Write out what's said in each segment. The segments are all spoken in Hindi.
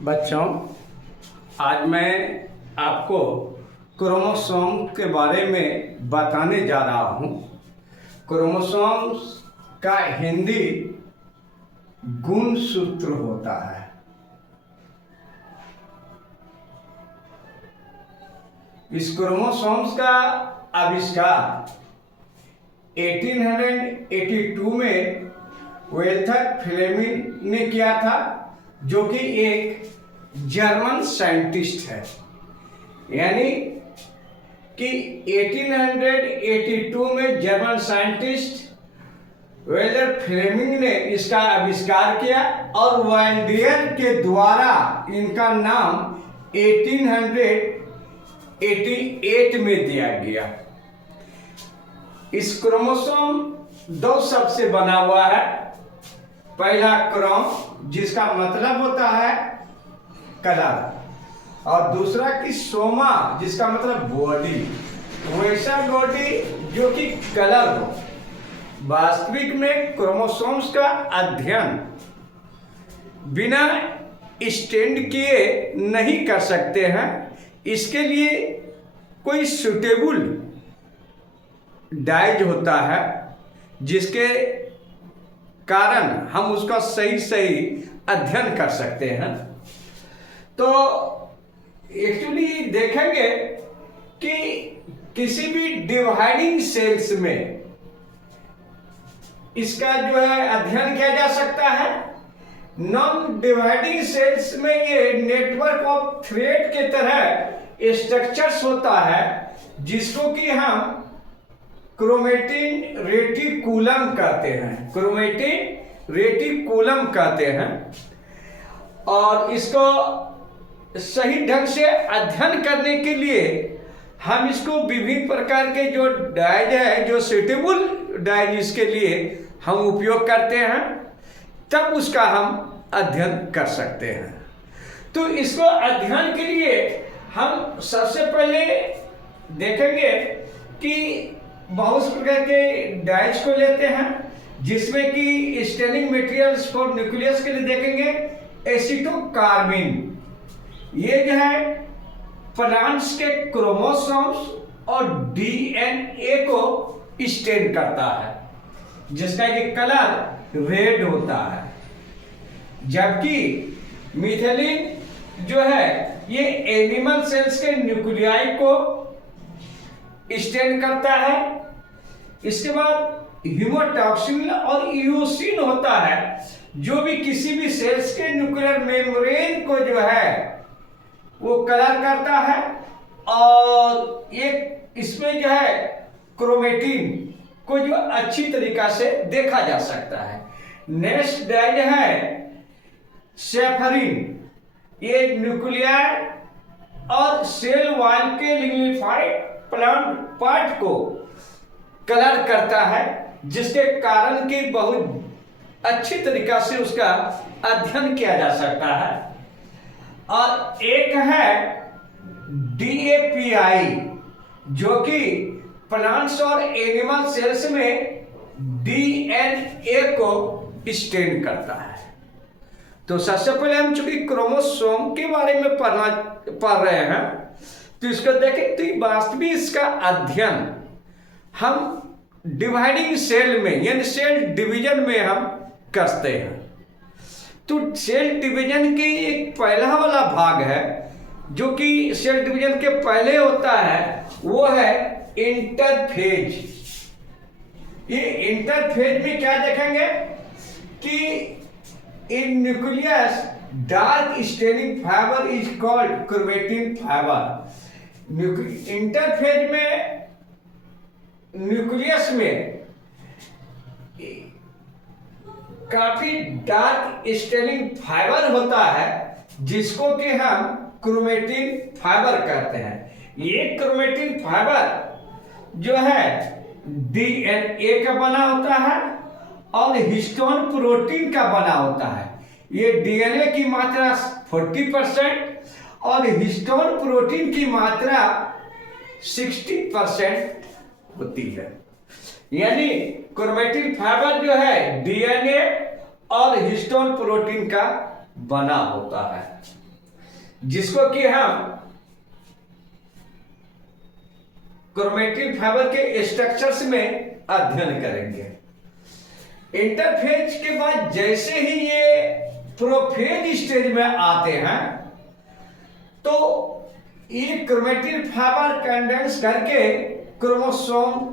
बच्चों, आज मैं आपको क्रोमोसोम के बारे में बताने जा रहा हूँ। क्रोमोसोम्स का हिंदी गुणसूत्र होता है। इस क्रोमोसोम्स का आविष्कार 1882 में वेल्थर फ्लेमिंग ने किया था, जो कि एक जर्मन साइंटिस्ट है। यानी कि 1882 में जर्मन साइंटिस्ट वेल्थर फ्लेमिंग ने इसका आविष्कार किया और वाइल्डियर के द्वारा इनका नाम 1888 में दिया गया। इस क्रोमोसोम दो शब्द से बना हुआ है। पहला क्रोम, जिसका मतलब होता है कलर, और दूसरा कि सोमा, जिसका मतलब बॉडी, वैसा बॉडी जो कि कलर हो। वास्तविक में क्रोमोसोम्स का अध्ययन बिना स्टैंड किए नहीं कर सकते हैं। इसके लिए कोई सुटेबल डाइज होता है, जिसके कारण हम उसका सही अध्ययन कर सकते हैं। तो एक्चुअली देखेंगे कि किसी भी डिवाइडिंग सेल्स में इसका जो है अध्ययन किया जा सकता है। नॉन डिवाइडिंग सेल्स में ये नेटवर्क ऑफ थ्रेड के तरह स्ट्रक्चर्स होता है, जिसको कि हम क्रोमेटिन रेटिकुलम कहते हैं। क्रोमेटिन रेटिकुलम कहते हैं। और इसको सही ढंग से अध्ययन करने के लिए हम इसको विभिन्न प्रकार के जो डाइज है, जो सुटेबल डाइज इसके लिए हम उपयोग करते हैं, तब उसका हम अध्ययन कर सकते हैं। तो इसको अध्ययन के लिए हम सबसे पहले देखेंगे कि बहुत प्रकार के डाइज को लेते हैं, जिसमें कि स्टेनिंग मटेरियल्स फॉर न्यूक्लियस के लिए देखेंगे एसिटोकार्बिन। ये जो है प्लांट्स के क्रोमोसोम्स और डीएनए को स्टेन करता है, जिसका कि कलर रेड होता है। जबकि मिथेलिन जो है ये एनिमल सेल्स के न्यूक्लियाई को स्टेन करता है। इसके बाद हीमोटॉक्सिन और इयोसिन होता है, जो भी किसी भी सेल्स के न्यूक्लियर मेम्ब्रेन को जो है वो कलर करता है। और ये इसमें जो है क्रोमेटिन को जो अच्छी तरीका से देखा जा सकता है। नेक्स्ट डाइज है सेफरिन। ये न्यूक्लियर और सेल वॉल के लिग्निफाइड प्लांट पार्ट को कलर करता है, जिसके कारण कि बहुत अच्छी तरीका से उसका अध्ययन किया जा सकता है। और एक है डीएपीआई, जो कि प्लांट्स और एनिमल सेल्स में डीएनए को स्टेन करता है। तो सबसे पहले हम चूंकि क्रोमोसोम के बारे में पढ़ रहे हैं, तो इसको देखें तो वास्तविक इसका अध्ययन हम डिवाइडिंग सेल में, यानी सेल डिवीजन में हम करते हैं। तो सेल डिवीजन के एक पहला वाला भाग है, जो कि सेल डिवीजन के पहले होता है, वो है इंटरफेज। ये इंटरफेज में क्या देखेंगे कि इन nucleus dark staining fibre is called chromatin fibre. Interphase में न्यूक्लियस में काफी डार्क स्टेनिंग फाइबर होता है, जिसको कि हम क्रोमेटिन फाइबर कहते हैं। ये क्रोमेटिन फाइबर जो है डीएनए का बना होता है और हिस्टोन प्रोटीन का बना होता है। ये डीएनए की मात्रा 40% और हिस्टोन प्रोटीन की मात्रा 60% होती है। यानी क्रोमेटिन फाइबर जो है डीएनए और हिस्टोन प्रोटीन का बना होता है। जिसको कि हम क्रोमेटिन फाइबर के स्ट्रक्चर्स में अध्ययन करेंगे। इंटरफेज के बाद जैसे ही ये प्रोफेज स्टेज में आते हैं तो ये क्रोमेटिन फाइबर कंडेंस करके क्रोमोसोम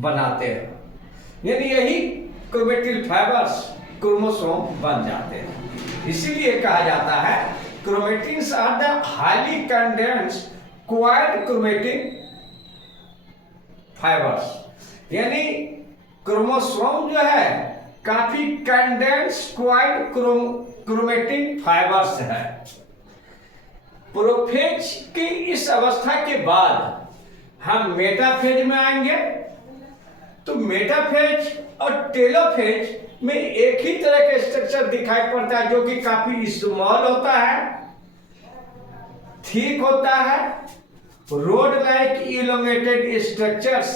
बनाते हैं, यानी यही क्रोमेटिन फाइबर्स क्रोमोसोम बन जाते हैं। इसीलिए कहा जाता है chromatins are the highly condensed coiled chromatin fibres, यानी क्रोमोसोम जो है काफी कंडेंस्ड क्वाइड क्रोमेटिन फाइबर्स है। प्रोफेज की इस अवस्था के बाद हम मेटाफेज में आएंगे। तो मेटाफेज और टेलोफेज में एक ही तरह का स्ट्रक्चर दिखाई पड़ता है, जो कि काफी स्मॉल होता है, थिक होता है, रोड लाइक इलोंगेटेड स्ट्रक्चर्स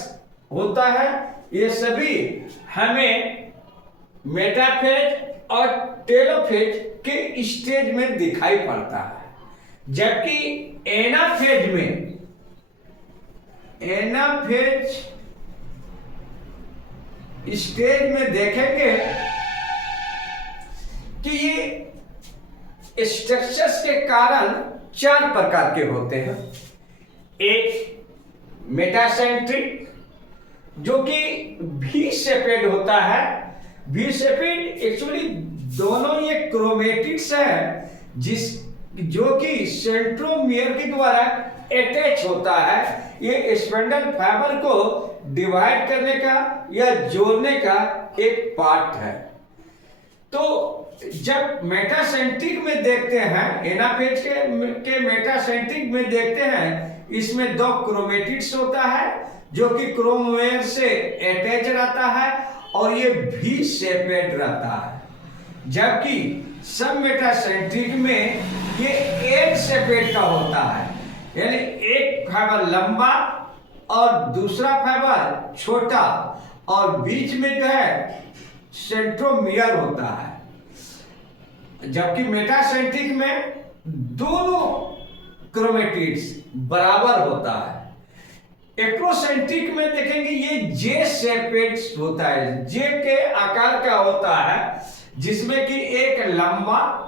होता है। ये सभी हमें मेटाफेज और टेलोफेज के स्टेज में दिखाई पड़ता है। जबकि एनाफेज स्टेज में देखेंगे कि ये स्ट्रक्चर्स के कारण 4 प्रकार के होते हैं। एक मेटासेंट्रिक, जो कि वी शेपेड होता है। वी शेपेड एक्चुअली दोनों ये क्रोमेटिड्स है जो कि सेंट्रोमियर के द्वारा अटैच होता है। ये स्पिंडल फाइबर को डिवाइड करने का या जोड़ने का एक पार्ट है। तो जब मेटासेंट्रिक में देखते हैं, एनाफेज के मेटासेंट्रिक में देखते हैं, इसमें 2 क्रोमेटिड्स होता है जो कि क्रोमोमेर से अटैच रहता है और ये भी शेपेड रहता है। जबकि सब मेटासेंट्रिक में ये एज शेपेड का होता है, यानी एक फाइबर लंबा और दूसरा फाइबर छोटा और बीच में जो है सेंट्रोमियर होता है। जबकि मेटासेंट्रिक में दोनों क्रोमेटिड्स बराबर होता है। एक्रोसेंट्रिक में देखेंगे ये जे शेपेड होता है, जे के आकार का होता है, जिसमें कि एक लंबा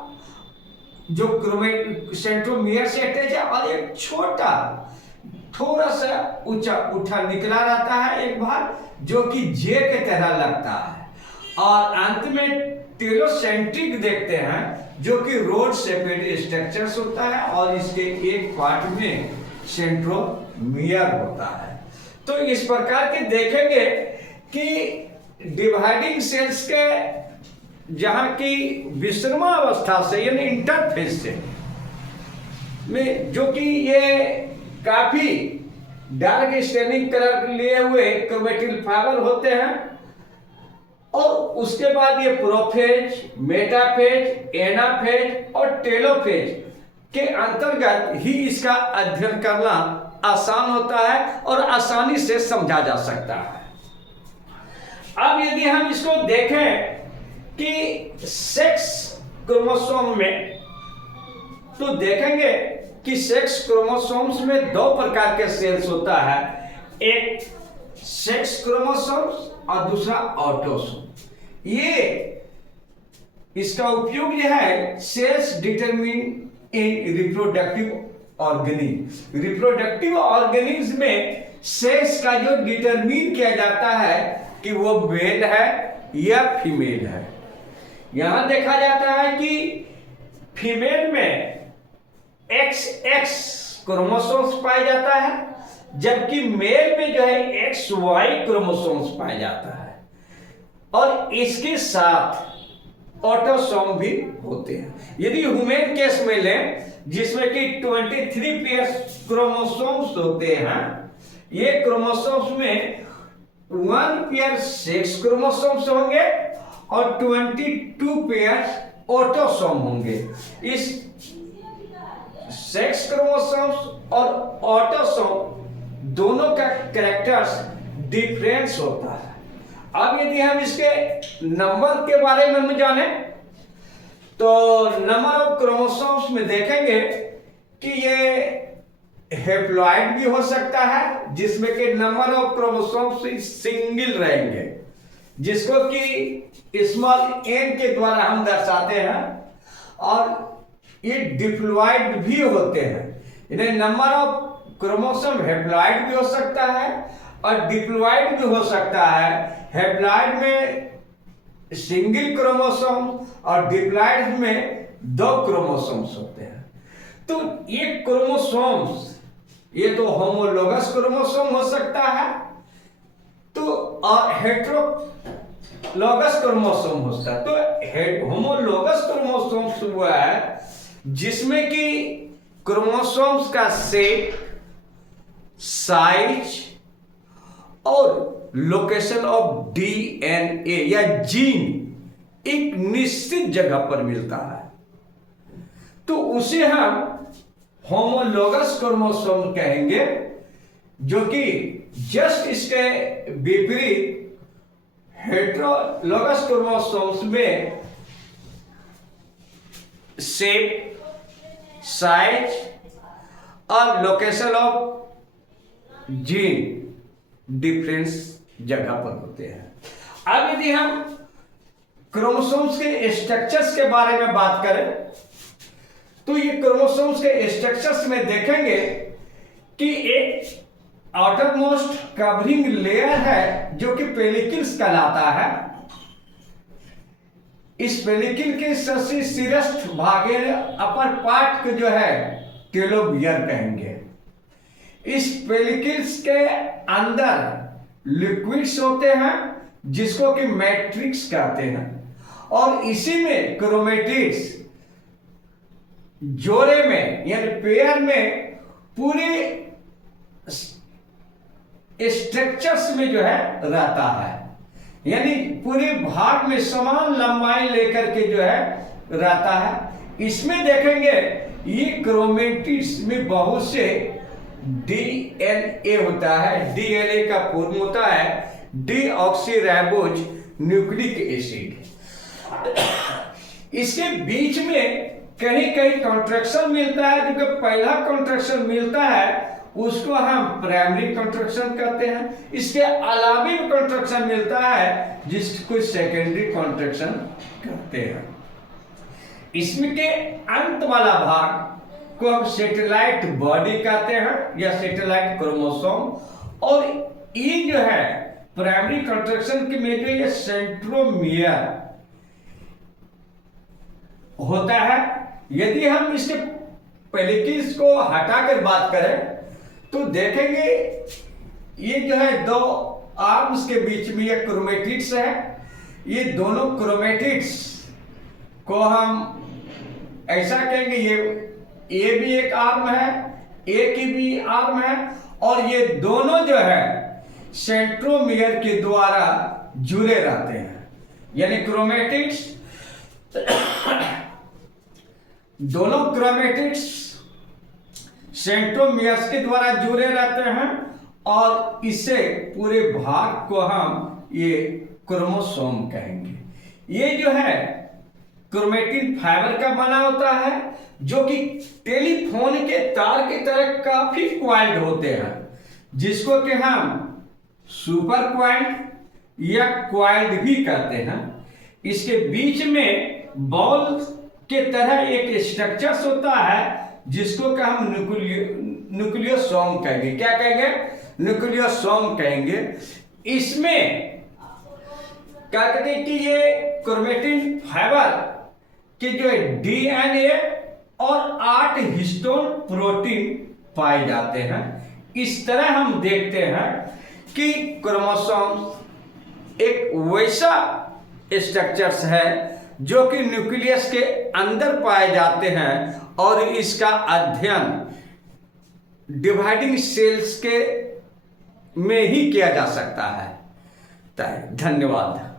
जो सेंट्रोमियर से अटैच है और एक छोटा थोड़ा सा ऊंचा उठा निकला रहता है एक भाग, जो कि जे के तरह लगता है। और अंत में टेलोसेंट्रिक देखते हैं जो कि रोड शेपेड स्ट्रक्चर्स होता है और इसके एक पार्ट में सेंट्रोमियर होता है। तो इस प्रकार के देखेंगे कि डिवाइडिंग सेल्स के जहां की विश्रमा अवस्था से यानी इंटरफेज से में जो कि ये काफी डार्क स्टेनिंग कलर लिए हुए क्रोमेटिन फाइबर होते हैं, और उसके बाद ये प्रोफेज, मेटाफेज, एनाफेज और टेलोफेज के अंतर्गत ही इसका अध्ययन करना आसान होता है और आसानी से समझा जा सकता है। अब यदि हम इसको देखें कि सेक्स क्रोमोसोम में, तो देखेंगे कि सेक्स क्रोमोसोम्स में 2 प्रकार के सेल्स होता है, एक सेक्स क्रोमोसोम्स और दूसरा ऑटोसोम। ये इसका उपयोग जो है cells determine in reproductive organism. Reproductive organism में सेक्स का जो डिटरमिन किया जाता है कि वो मेल है या फीमेल है। यहां देखा जाता है कि फीमेल में XX क्रोमोसोम्स पाया जाता है, जबकि मेल में जो है XY क्रोमोसोम्स पाया जाता है, और इसके साथ ऑटोसोम भी होते हैं। यदि ह्यूमन केस में लें जिसमें कि 23 पेयर्स क्रोमोसोम्स होते हैं, ये क्रोमोसोम्स में 1 पेयर सेक्स क्रोमोसोम्स होंगे और 22 पेयर्स ऑटोसोम होंगे। इस सेक्स क्रोमोसोम्स और ऑटोसोम दोनों का कैरेक्टर्स डिफरेंस होता है। अब यदि हम इसके नंबर के बारे में हम जाने तो नंबर ऑफ क्रोमोसोम्स में देखेंगे कि ये हैप्लॉइड भी हो सकता है, जिसमें कि नंबर ऑफ क्रोमोसोम्स सिंगल रहेंगे, जिसको कि स्मॉल n के द्वारा हम दर्शाते हैं। और ये डिप्लॉइड भी होते हैं। इन्हें नंबर ऑफ क्रोमोसोम हैप्लॉइड भी हो सकता है और डिप्लॉइड भी हो सकता है। हैप्लॉइड में सिंगल क्रोमोसोम और डिप्लॉइड में 2 क्रोमोसोम्स होते हैं। तो ये क्रोमोसोम्स, ये तो होमोलोगस क्रोमोसोम हो सकता है, तो और हेटेरोलोगस क्रोमोसोम हो सकता है। तो होमोलोगस क्रोमोसोम्स हुआ है जिसमें कि क्रोमोसोम्स का शेप, साइज और लोकेशन ऑफ डीएनए या जीन एक निश्चित जगह पर मिलता है, तो उसे हम होमोलोगस क्रोमोसोम कहेंगे। जो कि जस्ट इसके विपरीत हेटेरोलोगस क्रोमोसोम्स में शेप, साइज और लोकेशन ऑफ जीन डिफरेंस जगह पर होते हैं। अब यदि हम क्रोमोसोम्स के स्ट्रक्चर्स के बारे में बात करें तो ये क्रोमोसोम्स के स्ट्रक्चर्स में देखेंगे कि एक आउटर मोस्ट कवरिंग लेयर है जो कि पेलिकल्स कहलाता है। इस पेलिकल के सबसे शीर्ष भाग अपर पार्ट को जो है टेलोमियर कहेंगे। इस पेलिकल्स के अंदर लिक्विड्स होते हैं जिसको कि मैट्रिक्स कहते हैं, और इसी में क्रोमेटिड्स जोड़े में यानी पेयर में पूरे स्ट्रक्चर्स में जो है रहता है, यानी पूरे भाग में समान लंबाई लेकर के जो है रहता है। इसमें देखेंगे ये क्रोमेटिड्स में बहुत से डीएनए होता है। डीएनए का फॉर्म होता है डीऑक्सीराइबोज न्यूक्लिक एसिड। इसके बीच में कहीं कहीं कॉन्ट्रैक्शन मिलता है, जो कि पहला कॉन्ट्रैक्शन मिलता है उसको हम प्राइमरी कॉन्ट्रैक्शन कहते हैं। इसके अलावा भी कॉन्ट्रैक्शन मिलता है जिसको सेकेंडरी कॉन्ट्रैक्शन कहते हैं। इसमें के अंत वाला भाग को हम सैटेलाइट बॉडी कहते हैं या सैटेलाइट क्रोमोसोम। और ये जो है प्राइमरी कॉन्ट्रैक्शन के में जो ये सेंट्रोमियर होता है। यदि हम इसके पेलिकल्स को हटाकर बात करें तो देखेंगे ये जो है 2 आर्म्स के बीच में ये क्रोमेटिड्स है। ये दोनों क्रोमेटिड्स को हम ऐसा कहेंगे, ये भी एक आर्म है, एक ही भी आर्म है, और ये दोनों जो है सेंट्रोमियर के द्वारा जुड़े रहते हैं। यानी क्रोमेटिड्स दोनों क्रोमेटिड्स सेंट्रोमियर्स के द्वारा जुड़े रहते हैं, और इसे पूरे भाग को हम ये क्रोमोसोम कहेंगे। ये जो है क्रोमेटिन फाइबर का बना होता है, जो कि टेलीफोन के तार की तरह काफी क्वाइल्ड होते हैं, जिसको कि हम सुपर क्वाइल्ड या क्वाइल्ड भी कहते हैं। इसके बीच में बॉल के तरह एक स्ट्रक्चर होता है जिसको कि हम न्यूक्लियोसोम कहेंगे। क्या कहेंगे? न्यूक्लियोसोम कहेंगे। इसमें क्या कहते हैं कि ये क्रोमेटिन फाइबर के जो डीएनए और 8 हिस्टोन प्रोटीन पाए जाते हैं। इस तरह हम देखते हैं कि क्रोमोसोम एक वैसा स्ट्रक्चर्स है जो कि न्यूक्लियस के अंदर पाए जाते हैं, और इसका अध्ययन डिवाइडिंग सेल्स के में ही किया जा सकता है। धन्यवाद।